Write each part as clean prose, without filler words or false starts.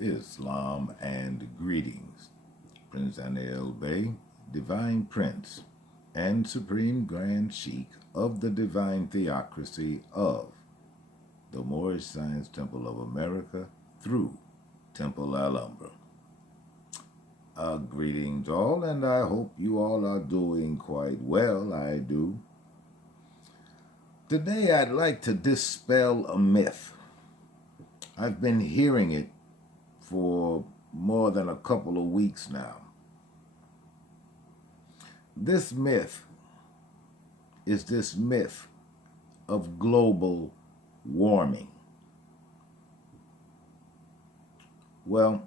Islam and greetings. Princeanaelbey, Divine Prince and Supreme Grand Sheikh of the Divine Theocracy of the Moorish Science Temple of America through Temple Alhambra. Greetings all, and I hope you all are doing quite well. I do. Today I'd like to dispel a myth. I've been hearing it for more than a couple of weeks now. This myth is this myth of global warming. Well,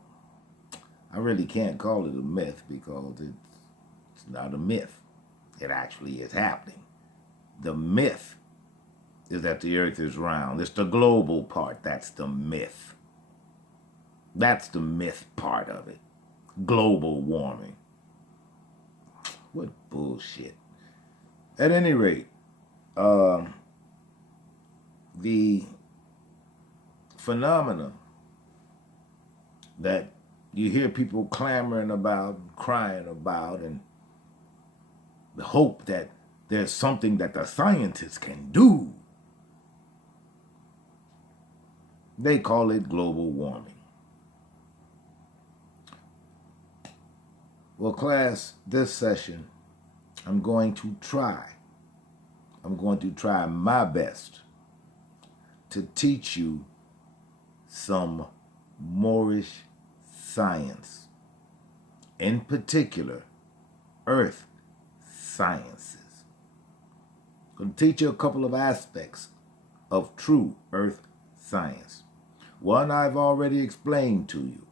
I really can't call it a myth because it's not a myth. It actually is happening. The myth is that the earth is round. It's the global part that's the myth. That's the myth part of it. Global warming. What bullshit. At any rate, the phenomena that you hear people clamoring about, crying about, and the hope that there's something that the scientists can do, they call it global warming. Well, class, this session, I'm going to try my best to teach you some Moorish science, in particular, earth sciences. I'm going to teach you a couple of aspects of true earth science. One I've already explained to you,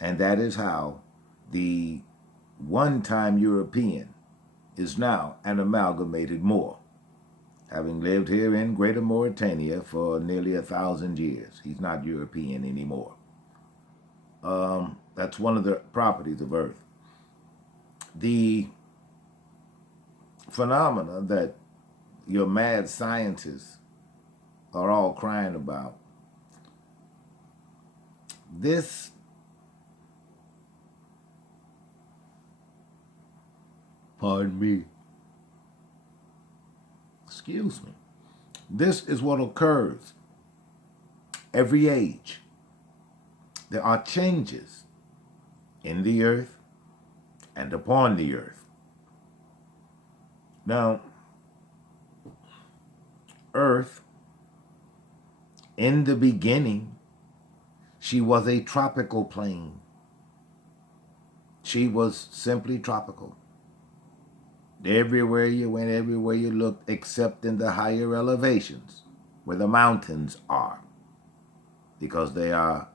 and that is how the one-time European is now an amalgamated Moor, having lived here in Greater Mauritania for nearly 1,000 years. He's not European anymore. That's one of the properties of Earth. The phenomena that your mad scientists are all crying about, this pardon me. Excuse me. This is what occurs every age. There are changes in the earth and upon the earth. Now, Earth, in the beginning, she was a tropical plane. She was simply tropical. Everywhere you went, everywhere you looked, except in the higher elevations where the mountains are, because they are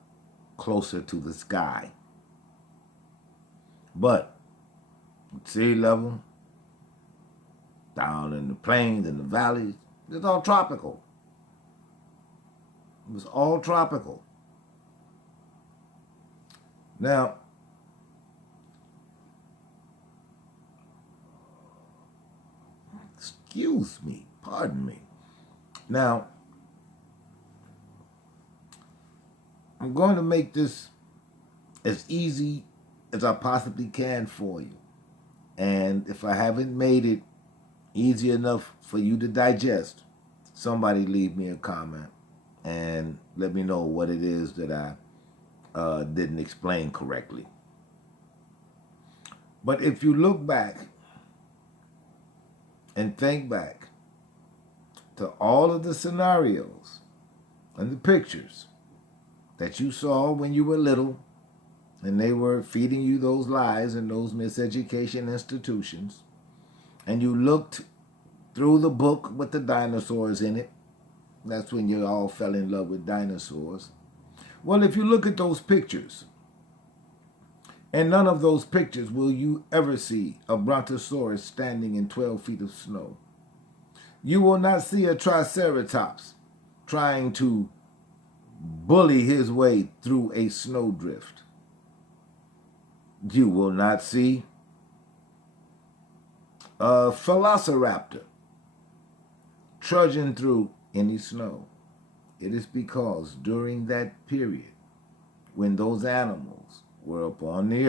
closer to the sky. But at sea level, down in the plains and the valleys, it's all tropical. It was all tropical. Now, excuse me, pardon me. Now, I'm going to make this as easy as I possibly can for you. And if I haven't made it easy enough for you to digest, somebody leave me a comment and let me know what it is that I didn't explain correctly. But if you look back and think back to all of the scenarios and the pictures that you saw when you were little, and they were feeding you those lies in those miseducation institutions, and you looked through the book with the dinosaurs in it, that's when you all fell in love with dinosaurs. Well, if you look at those pictures, in none of those pictures will you ever see a brontosaurus standing in 12 feet of snow. You will not see a triceratops trying to bully his way through a snowdrift. You will not see a velociraptor trudging through any snow. It is because during that period, when those animals were upon the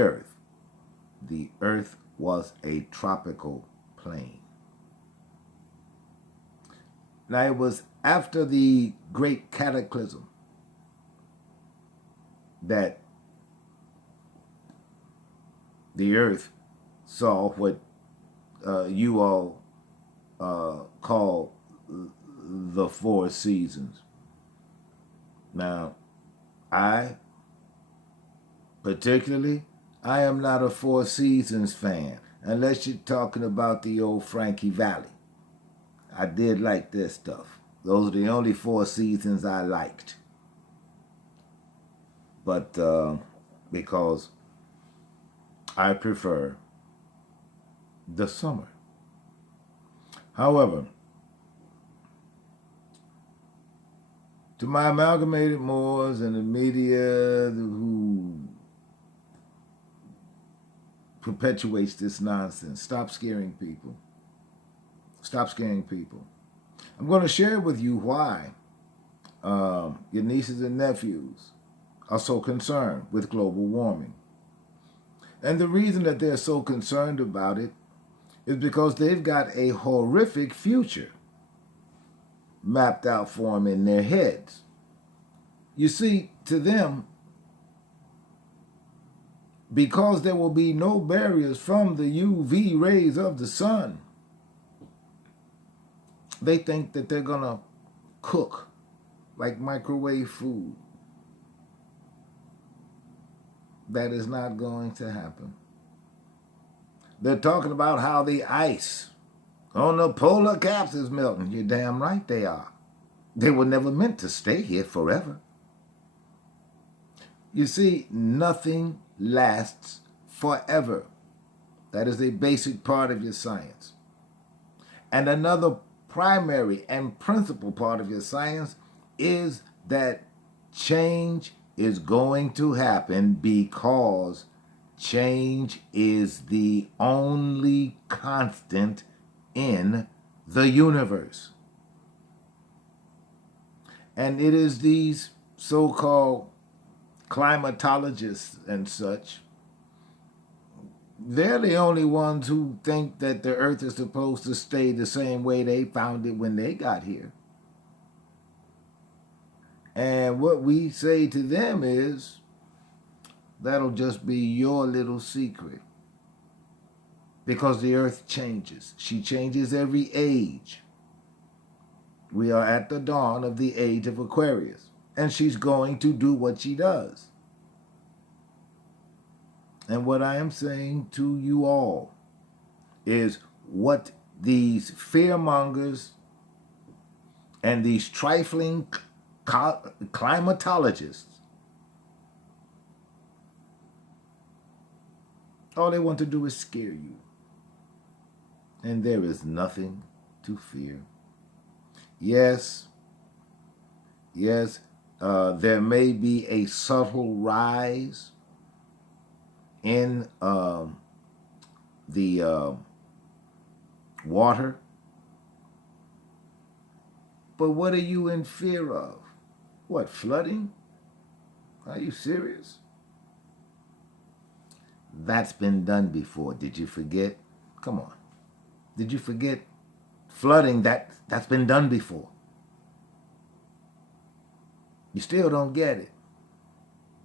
earth was a tropical plain. Now it was after the great cataclysm that the earth saw what you all call the four seasons. Now, I am not a Four Seasons fan, unless you're talking about the old Frankie Valli. I did like their stuff. Those are the only Four Seasons I liked. But because I prefer the summer. However, to my amalgamated Moors and the media who perpetuates this nonsense, stop scaring people. Stop scaring people. I'm going to share with you why your nieces and nephews are so concerned with global warming. And the reason that they're so concerned about it is because they've got a horrific future mapped out for them in their heads. You see, to them, because there will be no barriers from the UV rays of the sun, they think that they're going to cook like microwave food. That is not going to happen. They're talking about how the ice on the polar caps is melting. You're damn right they are. They were never meant to stay here forever. You see, nothing lasts forever. That is a basic part of your science. And another primary and principal part of your science is that change is going to happen because change is the only constant in the universe. And it is these so-called climatologists and such, they're the only ones who think that the earth is supposed to stay the same way they found it when they got here. And what we say to them is, that'll just be your little secret. Because the earth changes. She changes every age. We are at the dawn of the age of Aquarius. And she's going to do what she does. And what I am saying to you all is what these fearmongers and these trifling climatologists, all they want to do is scare you. And there is nothing to fear. Yes, there may be a subtle rise in the water. But what are you in fear of? What, flooding? Are you serious? That's been done before. Did you forget? Come on. Did you forget flooding? That's been done before. You still don't get it.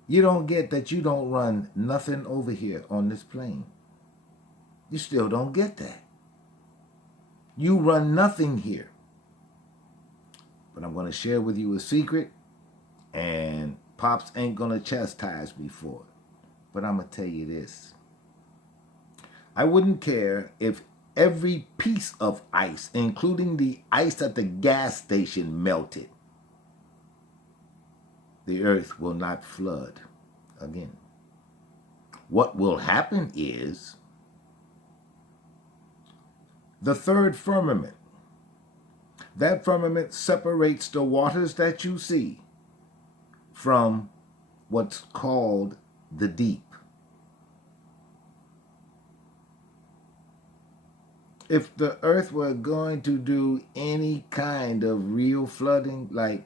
You don't get that you don't run nothing over here on this plane. You still don't get that. You run nothing here. But I'm going to share with you a secret, and Pops ain't going to chastise me for it. But I'm going to tell you this. I wouldn't care if every piece of ice, including the ice at the gas station, melted. The earth will not flood again. What will happen is the third firmament. That firmament separates the waters that you see from what's called the deep. If the earth were going to do any kind of real flooding, like,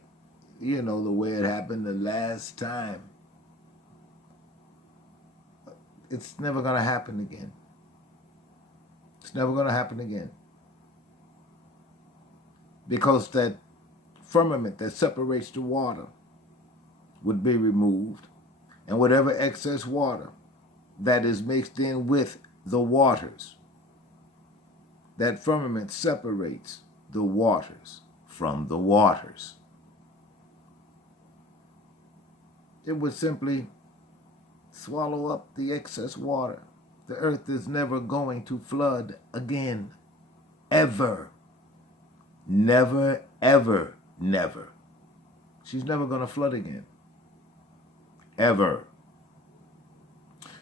the way it happened the last time, it's never going to happen again. It's never going to happen again. Because that firmament that separates the water would be removed, and whatever excess water that is mixed in with the waters, that firmament separates the waters from the waters. It would simply swallow up the excess water. The earth is never going to flood again. Ever. Never, ever, never. She's never going to flood again. Ever.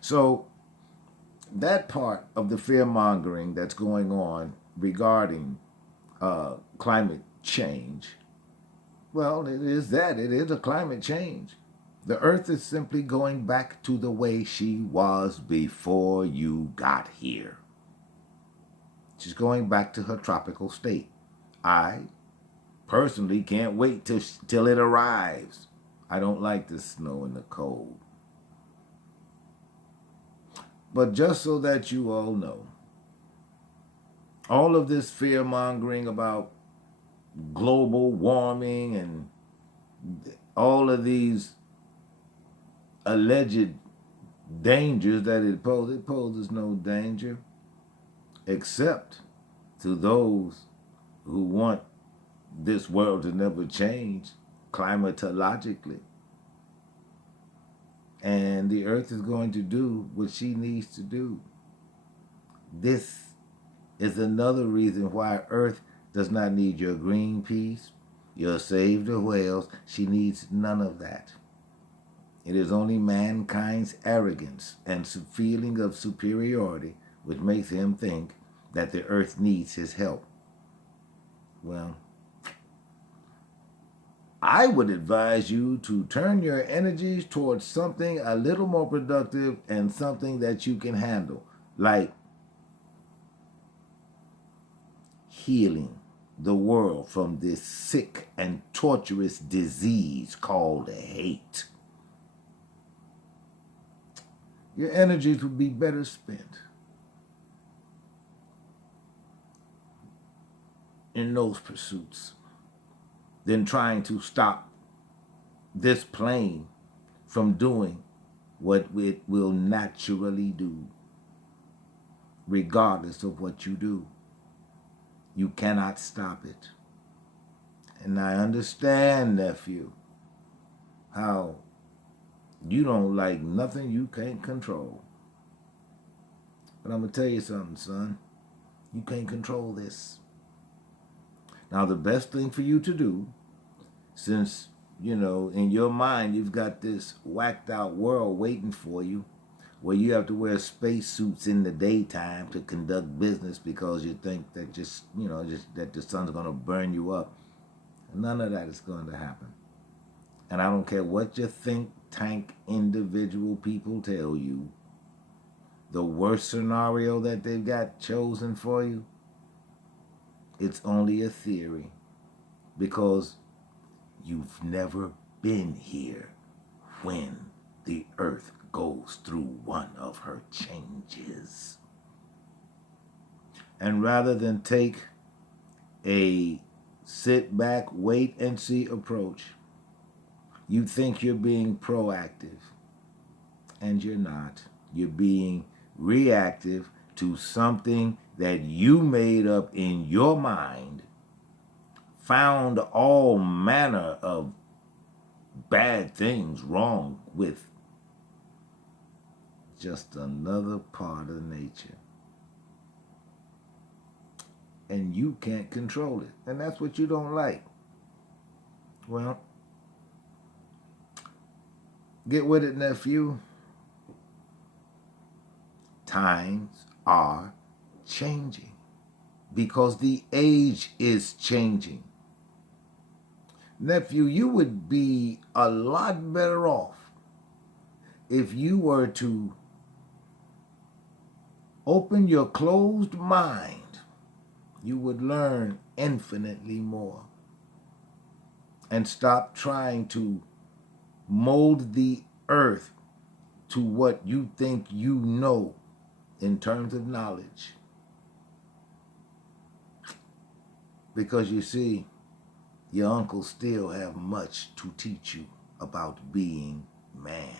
So that part of the fear-mongering that's going on regarding climate change, well, it is that. It is a climate change. The earth is simply going back to the way she was before you got here. She's going back to her tropical state. I personally can't wait till it arrives. I don't like the snow and the cold. But just so that you all know, all of this fear-mongering about global warming and all of these alleged dangers that it poses no danger except to those who want this world to never change climatologically. And the earth is going to do what she needs to do. This is another reason why earth does not need your Greenpeace, your Save the Whales. She needs none of that. It is only mankind's arrogance and feeling of superiority which makes him think that the earth needs his help. Well, I would advise you to turn your energies towards something a little more productive and something that you can handle, like healing the world from this sick and torturous disease called hate. Your energies would be better spent in those pursuits than trying to stop this plane from doing what it will naturally do, regardless of what you do. You cannot stop it. And I understand, nephew, how you don't like nothing you can't control. But I'm going to tell you something, son. You can't control this. Now, the best thing for you to do, since, you know, in your mind you've got this whacked out world waiting for you, where you have to wear spacesuits in the daytime to conduct business because you think that just that the sun's going to burn you up. None of that is going to happen. And I don't care what you think tank individual people tell you, the worst scenario that they've got chosen for you, it's only a theory, because you've never been here when the earth goes through one of her changes. And rather than take a sit back, wait and see approach, you think you're being proactive, and you're not. You're being reactive to something that you made up in your mind, found all manner of bad things wrong with. Just another part of nature. And you can't control it. And that's what you don't like. Well, get with it, nephew. Times are changing because the age is changing. Nephew, you would be a lot better off if you were to open your closed mind. You would learn infinitely more and stop trying to mold the earth to what you think you know in terms of knowledge. Because you see, your uncles still have much to teach you about being man.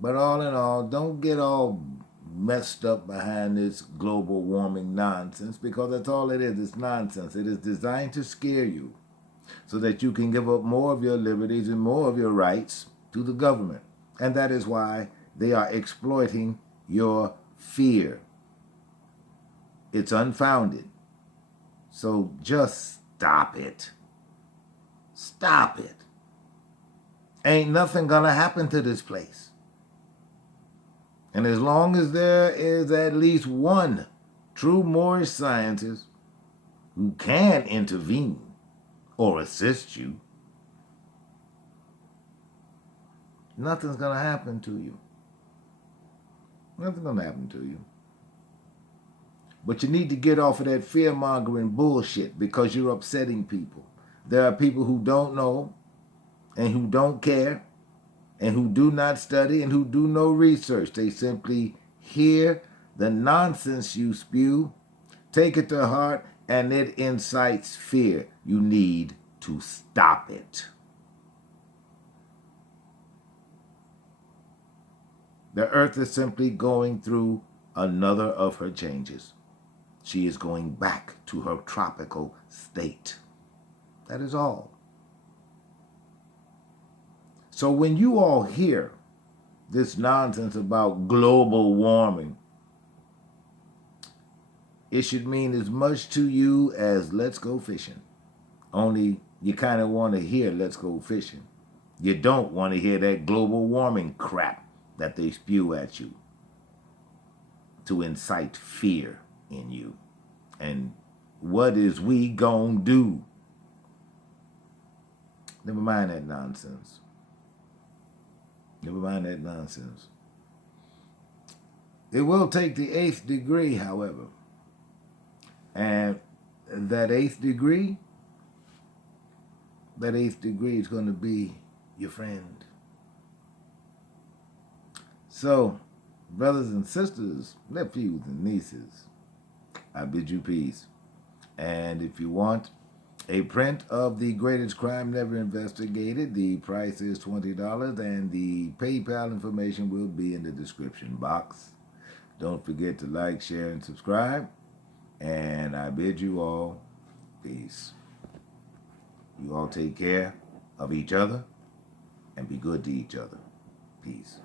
But all in all, don't get all messed up behind this global warming nonsense, because that's all it is. It's nonsense. It is designed to scare you so that you can give up more of your liberties and more of your rights to the government. And that is why they are exploiting your fear. It's unfounded. So just stop it. Stop it. Ain't nothing gonna happen to this place. And as long as there is at least one true Moorish scientist who can intervene or assist you, nothing's gonna happen to you. Nothing's gonna happen to you. But you need to get off of that fear-mongering bullshit, because you're upsetting people. There are people who don't know and who don't care and who do not study and who do no research. They simply hear the nonsense you spew, take it to heart, and it incites fear. You need to stop it. The earth is simply going through another of her changes. She is going back to her tropical state. That is all. So when you all hear this nonsense about global warming, it should mean as much to you as let's go fishing. Only you kind of want to hear let's go fishing. You don't want to hear that global warming crap that they spew at you to incite fear in you. And what is we gonna do? Never mind that nonsense. Never mind that nonsense. It will take the 8th degree, however. And that 8th degree is going to be your friend. So, brothers and sisters, nephews and nieces, I bid you peace. And if you want a print of The Greatest Crime Never Investigated, the price is $20, and the PayPal information will be in the description box. Don't forget to like, share, and subscribe. And I bid you all peace. You all take care of each other and be good to each other. Peace.